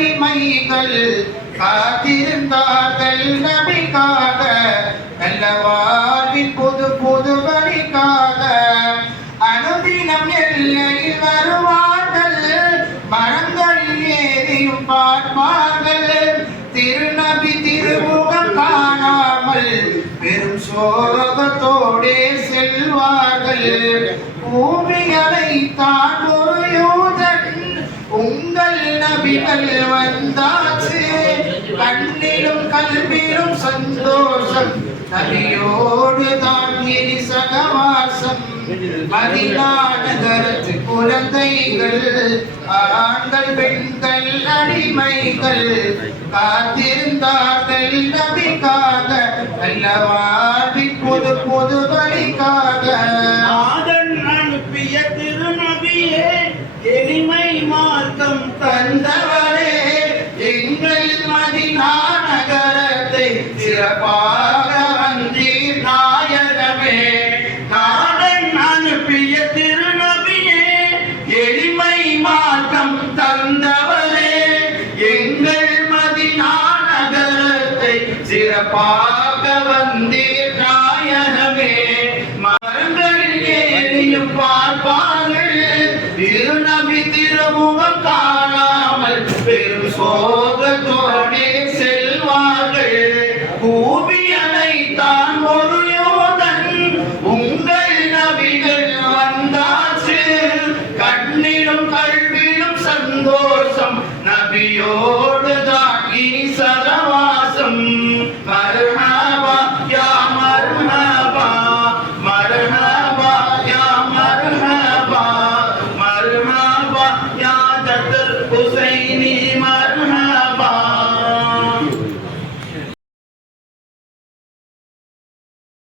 அடிமைகள் காத்திருந்தார்கள் நபிக்காக, நல்ல வாழ்வின் புது புது வழிக்காக. அனுதினம் எல்லையில் வருவார்கள், மரங்களில் ஏறியும் பார்ப்பார்கள். திருநபி திருமுகம் காணாமல் பெரும் சோகத்தோடே செல்வார்கள். பூமிகளை தான் ஒரு யூதன், உங்கள் நபிகள் வந்தாச்சு. கண்ணிலும் கல்விலும் சந்தோஷம், நபியோடு தான் இனி சகவாசம். மதீனா நகரத்து குழந்தைகள், ஆண்கள் பெண்கள் அடிமைகள் காத்திருந்தார்கள் நபிக்காக, நல்ல வாழ்வின் புது புது வழிக்காக. நாதன் அனுப்பிய திருநபியே, எளிமை மார்க்கம் தந்தவரே, எங்கள் மதீனா நகரத்தை சிறப்பாக வந்தீர் நாயகமே. நாதன் அனுப்பிய திருநபியே, எளிமை மார்க்கம் தந்தவரே, எங்கள் மதீனா நகரத்தை சிறப்பாக